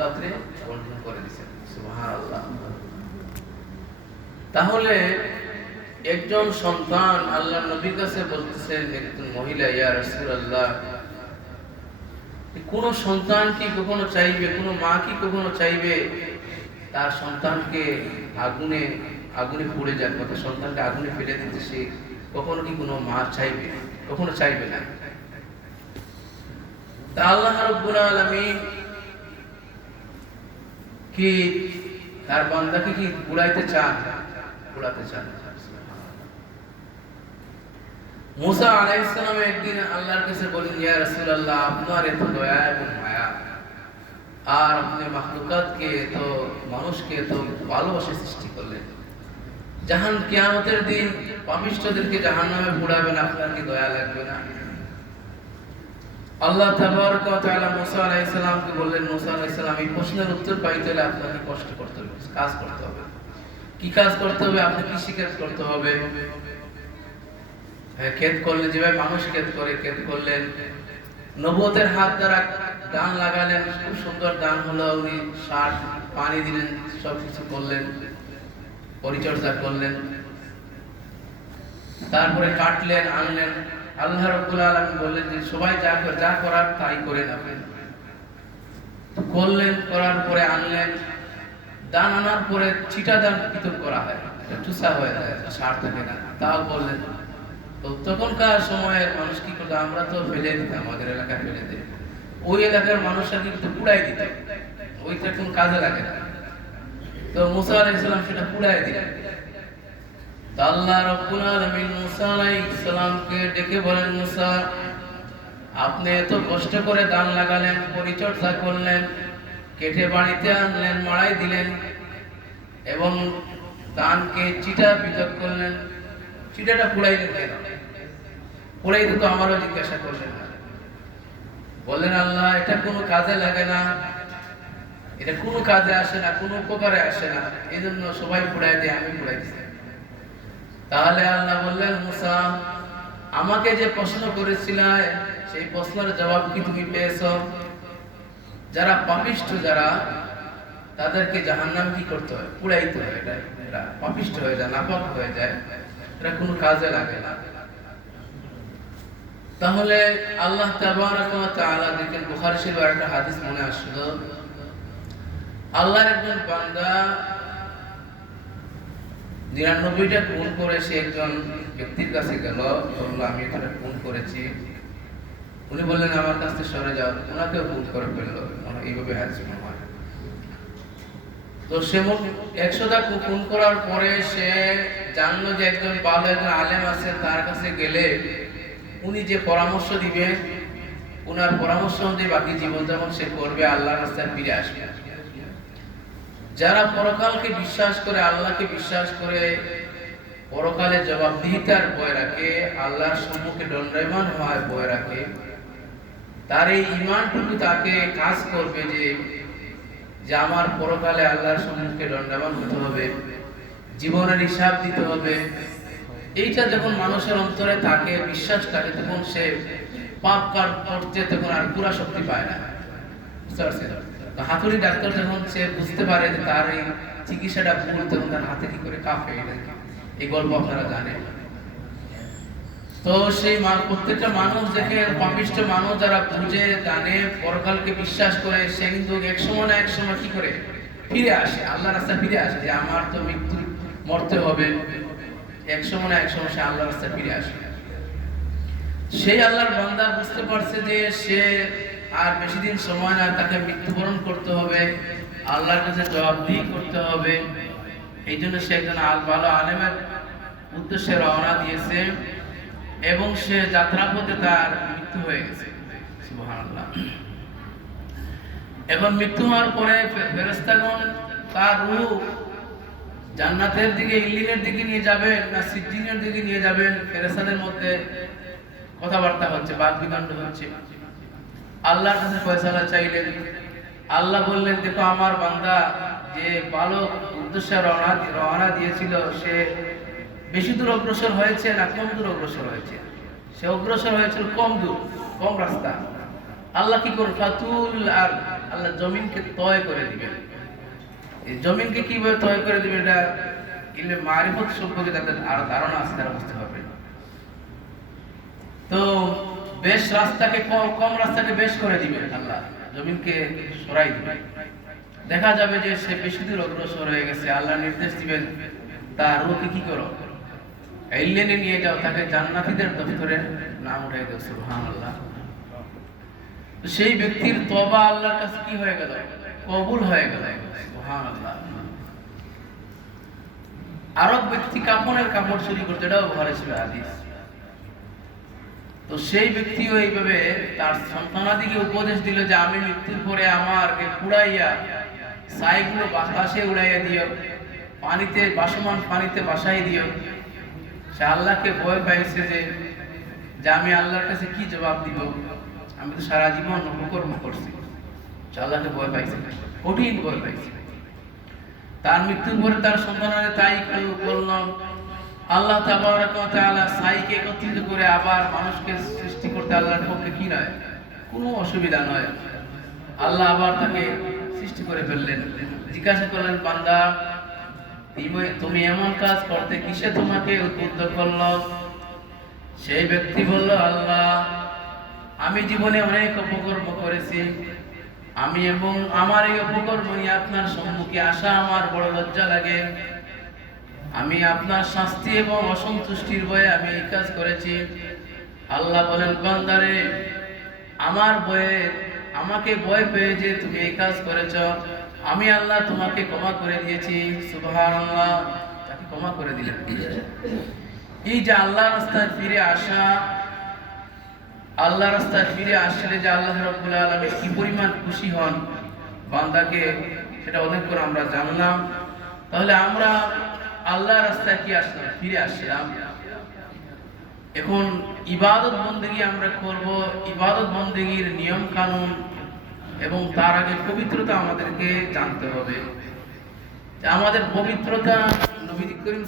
মাখলুকাতরে বন্টন করে দিয়েছেন। সুবহানাল্লাহ। তাহলে একজন সন্তান আল্লাহর নবীর কাছে বলতেছেন, একজন মহিলা, ইয়া রাসূলুল্লাহ, কোন সন্তান কি কখনো চাইবে, কোন মা কি কখনো চাইবে তার সন্তানকে আগুনে আগুনে পুড়ে যাক, কত সন্তানকে আগুনে ফেলে দিতে, সে কখনো কি কোনো মা চাইবে? কখনো চাইবে না। তা আল্লাহ রাব্বুল আলামিন কি তার বান্দাকে কি পুড়াইতে চান? পুড়াতে চান। মুসা আলাইহিস সালাম একদিন আল্লাহর কাছে বলেন, ইয়া রাসূলুল্লাহ, আপনার এত দয়া এবং মায়া, আর আপনি মাখলুকাতকে, তো মানুষকে তো ভালোবাসে সৃষ্টি করলেন, কিয়ামতের দিন পাপিষ্ঠদেরকে জাহান্নামে পুড়াবেন, আপনার কি দয়া লাগবে না? আল্লাহ তাবারক ওয়া তাআলা মুসা আলাইহিস সালামকে বললেন, মুসা আলাইহিস সালাম, এই প্রশ্নের উত্তর পাইতে হলে আপনাকে কষ্ট করতে হবে, কাজ করতে হবে। কি কাজ করতে হবে? আপনি কৃষি কাজ করতে হবে। ক্ষেত করলেন, যেভাবে মানুষ ক্ষেত করে, ক্ষেত করলেন, নবুয়তের হাত দ্বারা দান লাগালেন, খুব সুন্দর দান হলো, উনি সার পানি দিলেন, সবকিছু করলেন, পরিচর্যা করলেন, তারপরে কাটলেন, আনলেন। আল্লাহ রাব্বুল আলামিন বললেন যে সবাই যা করার তাই করেন আপনি। করলেন, করার পরে আনলেন, দান আনার পরে ছিটা দান পৃথক করা হয়, চুষা হয়ে যায়, সার থাকে না, তাও করলেন। তো তখনকার সময়ের মানুষ কি করতো? আমরা তো ফেলে দিতাম, আমাদের এলাকায় ফেলে দিই, ওই এলাকার মানুষরা কিন্তু পুড়াই দিত, ওইটা কোনো কাজে লাগে না। তো মুসা আলাইহিস সালাম সেটা পুড়াই দিলেন। তো আল্লাহ রাব্বুল আলামিন মুসা আলাইহিস সালামকে ডেকে বলেন, মুসা, আপনি এত কষ্ট করে দান লাগালেন, পরিচর্যা করলেন, কেটে বাড়িতে আনলেন, মাড়াই দিলেন এবং দানকে চিটা পৃথক করলেন, চিটাটা পুড়াইলেন কেন? পুড়াই দিত আমারও জিজ্ঞাসা করলেন না। বললেন, আল্লাহ, এটা কোনো কাজে লাগে না, এটা কোনো কাজে আসে না, কোনো উপকারে আসে না, এই জন্য সবাই পুড়াই দিয়ে আমি পুড়াই দিই। তাহলে আল্লাহ বললেন, মুসা, আমাকে যে প্রশ্ন করেছিলে সেই প্রশ্নের জবাব কি তুমি পেয়েছো? যারা পাপিষ্ঠ, যারা, তাদেরকে জাহান্নাম কি করতে হয়? পুড়াইতে হয়। এটা পাপিষ্ঠ হয়ে যায়, নাপাক হয়ে যায়, এটা কোনো কাজে লাগে না। তাহলে আল্লাহ তাবারক ওয়া তাআলা, দেখেন বুখারী শরীফের একটা হাদিস মনে আসলো, আল্লাহর একজন বান্দা ৯৯টা খুন করে সে একজন ব্যক্তির কাছে গেল, বলল, আমি এটা খুন করেছি। উনি বললেন, আমার কাছ থেকে সরে যাও। ওনাকেও খুন করে ফেললো, এইভাবে হাদিস মনে হয়। তো সে ১০০টা খুন করার পরে সে জানলো যে একজন ভালো একজন আলেম আছে, তার কাছে গেলে উনি যে পরামর্শ দিবেন, ওনার পরামর্শ অনুযায়ী বাকি জীবন যাপন সে করবে, আল্লাহর রাস্তায় ফিরে আসবে। যারা পরকালকে বিশ্বাস করে, আল্লাহকে বিশ্বাস করে, পরকালে জবাবদিহিতার ভয় রাখে, আল্লাহর সম্মুখে দণ্ডায়মান হওয়ার ভয় রাখে, তার এই ঈমানটুকু তাকে কাজ করবে যে আমার পরকালে আল্লাহর সম্মুখে দণ্ডায়মান হতে হবে, জীবনের হিসাব দিতে হবে। এইটা যখন মানুষের অন্তরে থাকে, বিশ্বাস থাকে, তখন সে পাপ কাজ করতে তখন আর পুরা শক্তি পায় না। বুঝতে পারছেন? হাতুড়ি ডাক্তার যখন সে বুঝতে পারে যে তার এই চিকিৎসাটা ভুল, তখন তার হাতে কি করে কাঁপে, এই গল্প আপনারা জানেন। তো সেই প্রত্যেকটা মানুষ দেখে, পাপিষ্ঠ মানুষ যারা বুঝে জানে, পরকালকে বিশ্বাস করে, সে কিন্তু এক সময় না এক সময় কি করে ফিরে আসে, আল্লাহর রাস্তায় ফিরে আসে, যে আমার তো মরতে হবে, এক সময় না এক সময় সে আল্লাহর রাস্তায় ফিরে আসে। সেই আল্লাহর বান্দা বুঝতে পারছে যে সে আর বেশি দিন সময় না, তাকে মৃত্যুবরণ করতে হবে, আল্লাহর কাছে জবাবদিহি করতে হবে। এই জন্য সে একজন ভালো আলেমের উদ্দেশ্যে রওনা দিয়েছে এবং সে যাত্রাপথে তার মৃত্যু হয়ে গেছে। সুবহানাল্লাহ। এখন মৃত্যু হওয়ার পরে ফেরেশতাগণ তার রূহ জান্নাতের দিকে, ইল্লিনের দিকে নিয়ে যাবেন না সিজ্জিনের দিকে নিয়ে যাবেন, ফেরেশতাদের মধ্যে কথাবার্তা হচ্ছে, বাদ বিতণ্ড হচ্ছে। আল্লাহর কাছে ফয়সালা চাইলেন। আল্লাহ বললেন, দেখো, আমার বান্দা যে ভালো উদ্দেশ্যে রওনা দিয়েছিল, সে বেশি দূর অগ্রসর হয়েছে না কম দূর অগ্রসর হয়েছে? সে অগ্রসর হয়েছিল কম দূর, কম রাস্তা। আল্লাহ কি করল? ফাতুল আর আল্লাহ জমিনকে তয় করে দিবেন। এই জমিনকে কিভাবে তয় করে দিবেন এটা ইলমে মারিফত সম্পর্কে যাদের আরো ধারণা আছে তারা বুঝতে পারবেন। তো বেশ রাস্তাকে কম রাস্তাকে বেশ করে দিবেন আল্লাহ, জমিনকে সরাই দিবেন। দেখা যাবে যে সে বেশি দূর অগ্রসর হয়ে গেছে, আল্লাহ নির্দেশ দিবেন তার রূহকে কি করো, এলিয়েনে নিয়ে যাও, তাকে জান্নাতীদের দপ্তরে নাম উঠাই দাও। সুবহানাল্লাহ। তো সেই ব্যক্তির তওবা আল্লাহর কাছে কি হয়ে গেল, কবুল হয়ে গেল। সুবহানাল্লাহ। আরব ব্যক্তি কাপড়ের কাপড় চুরি করতে, এটাও ঘরে ছিল হাদিস। তো সেই ব্যক্তিও এইভাবে তার সন্তানাদিকে উপদেশ দিল যে আমি মৃত্যুর পরে আমারকে পুড়াইয়া ছাইগুলো বাতাসে উড়াইয়া দিও, পানিতে বাসমান পানিতে বাসাই দিও। সে আল্লাহকে ভয় পাইছে যে আমি আল্লাহর কাছে কি জবাব দিব, আমি তো সারা জীবন অপকর্ম করছি। সে আল্লাহকে ভয় পাইছে, কঠিন ভয় পাইছে। তার মৃত্যুর পরে তার সন্তানেরা তাই করল। আল্লাহ তাবারক ওয়া তাআলা ছাইকে একত্রিত করে আবার মানুষকে সৃষ্টি করতে আল্লাহর পক্ষে কি নয়, কোনো অসুবিধা নয়। আল্লাহ আবার তাকে সৃষ্টি করে ফেললেন। জিজ্ঞাসা করলেন, বান্দা তুমি এমন কাজ করতে কিসে তোমাকে উদ্বুদ্ধ করলো? সেই ব্যক্তি বলল, আল্লাহ আমি জীবনে অনেক অপকর্ম করেছি, আমি এবং আমার এই অপকর্ম নিয়ে আপনার সম্মুখে আসা আমার বড় লজ্জা লাগে। আমি আপনার শাস্তি এবং অসন্তুষ্টির ভয়ে আমি এই কাজ করেছি। আল্লাহ বলেন, বান্দারে আমার ভয়ে, আমাকে ভয় পেয়ে যে তুমি এই কাজ করেছ, আমি আল্লাহ তোমাকে ক্ষমা করে দিয়েছি। সুবহানাল্লাহ। তাকে ক্ষমা করে দিলেন। এই যে আল্লাহর রাস্তায় ফিরে আসা, আল্লাহর রাস্তায় ফিরে আসলে যে আল্লাহ রাব্বুল আলামিন কি পরিমাণ খুশি হন বান্দাকে, সেটা অনেক করে আমরা জানলাম। তাহলে আমরা আল্লাহর রাস্তায় কি আসলাম, ফিরে আসলাম। এখন ইবাদত বন্দেগী আমরা করব, ইবাদত বন্দেগীর নিয়ম কানুন এবং তার আগে পবিত্রতা আমাদেরকে জানতে হবে। আমাদের পবিত্রতা নবী করিম